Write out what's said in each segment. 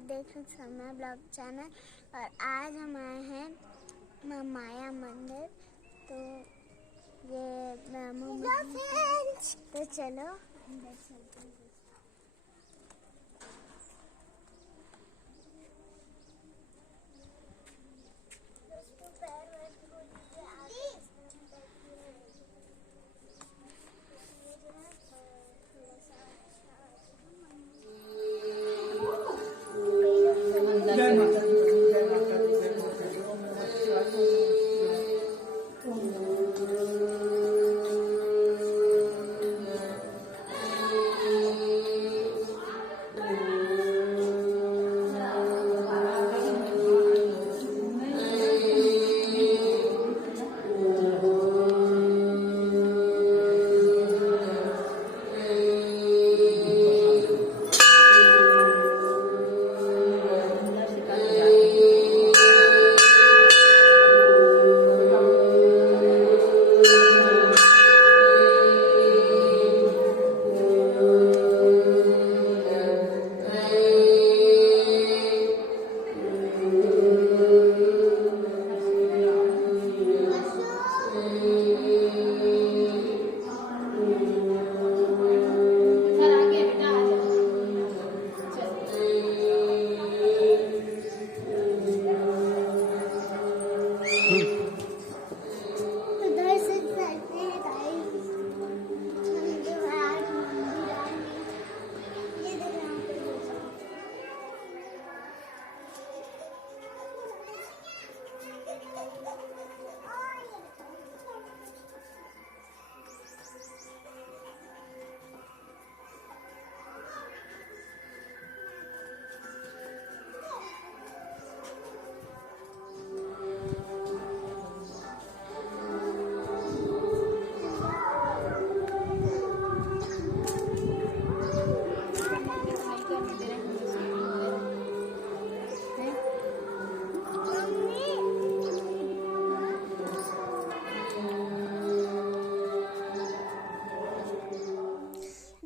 आप देख रहे हैं समय ब्लॉग चैनल। और आज हम आए हैं माया मंदिर। तो ये तो चलो अंदर चलते हैं।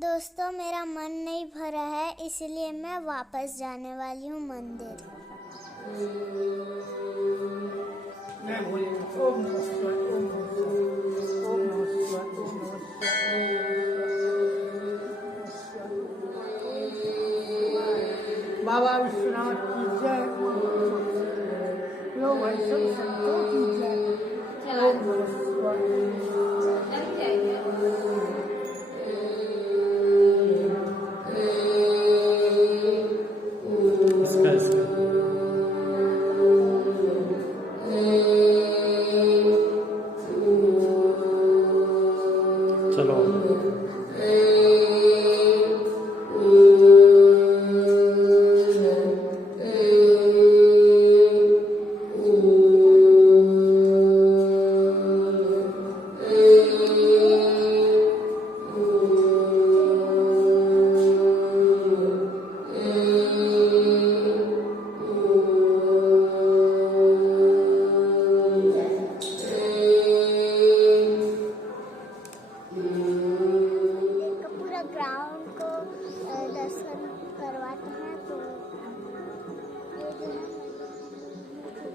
दोस्तों, मेरा मन नहीं भरा है, इसलिए मैं वापस जाने वाली हूँ मंदिर। बाबा विश्वनाथ की जय, लो भाई सब संतों की जय। चलो ग्राउंड को दर्शन करवाते हैं। तो ये जो है मजबूत पेड़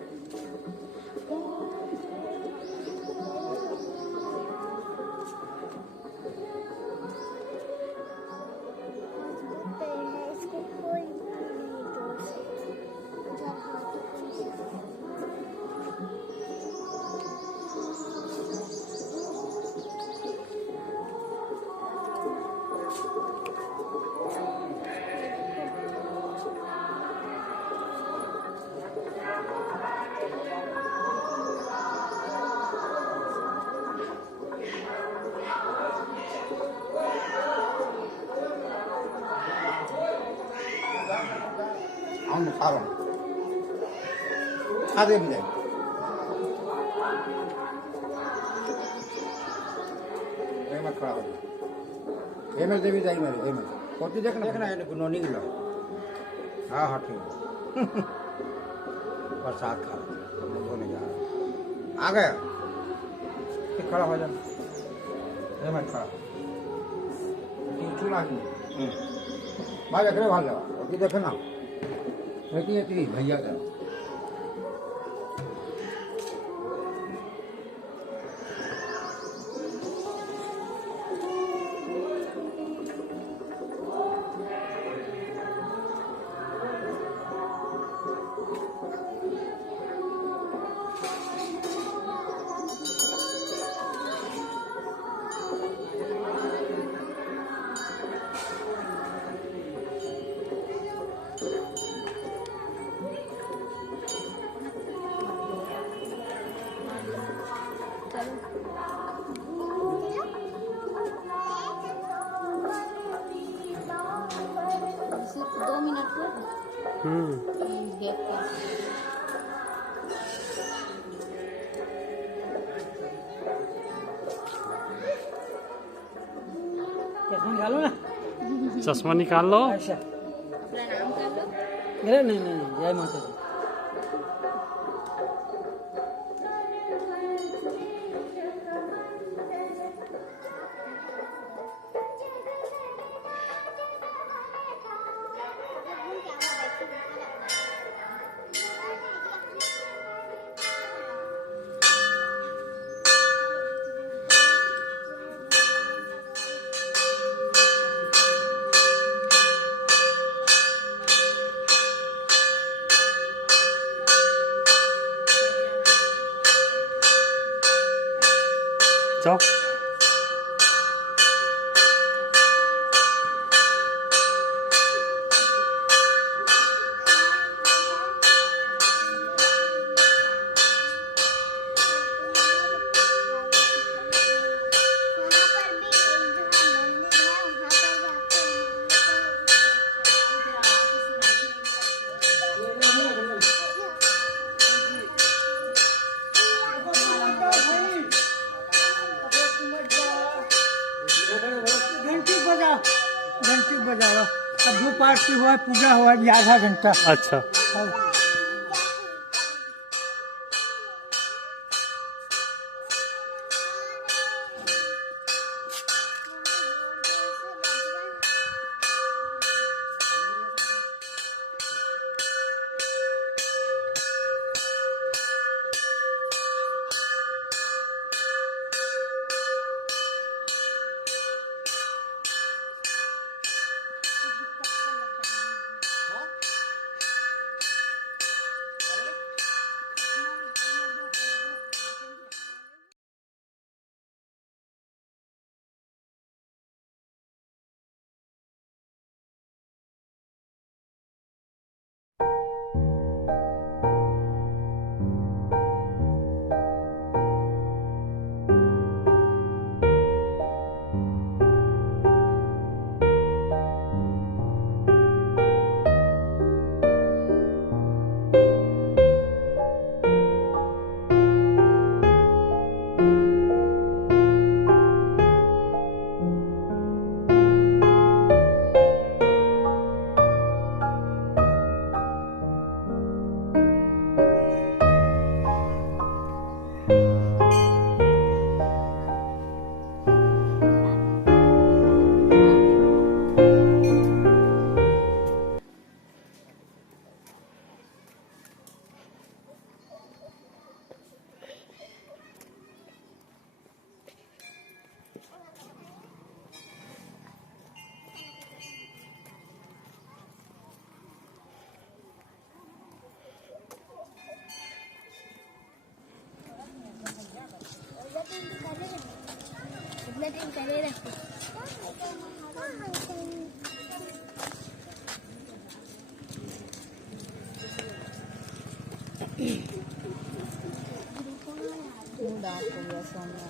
है, इसको कोई नहीं तोड़ सकता। हम खाओ खा दे मिले मैं खा रहा एमएस देवी जाई मेरे एमएस कोटी देखना है गुनो निकलो। हाँ हाँ ठीक प्रसाद खा धोने जा आ गया खड़ा हो जा एमएस खड़ा चूल्हा भाई अगले भाग जाओ देखे ना येती भैया का सिर्फ 2 मिनट गैप का चश्मा निकालो ना। चश्मा निकाल लो। अच्छा अपना नाम कर लो। अरे नहीं नहीं नहीं, जय माता दी। जाओ। घंटी बजाओ। अब 2 पार्ट की हुआ, पूजा हुआ जी आधा घंटा। अच्छा कितना दिन करे रखते डाक हो गया सोना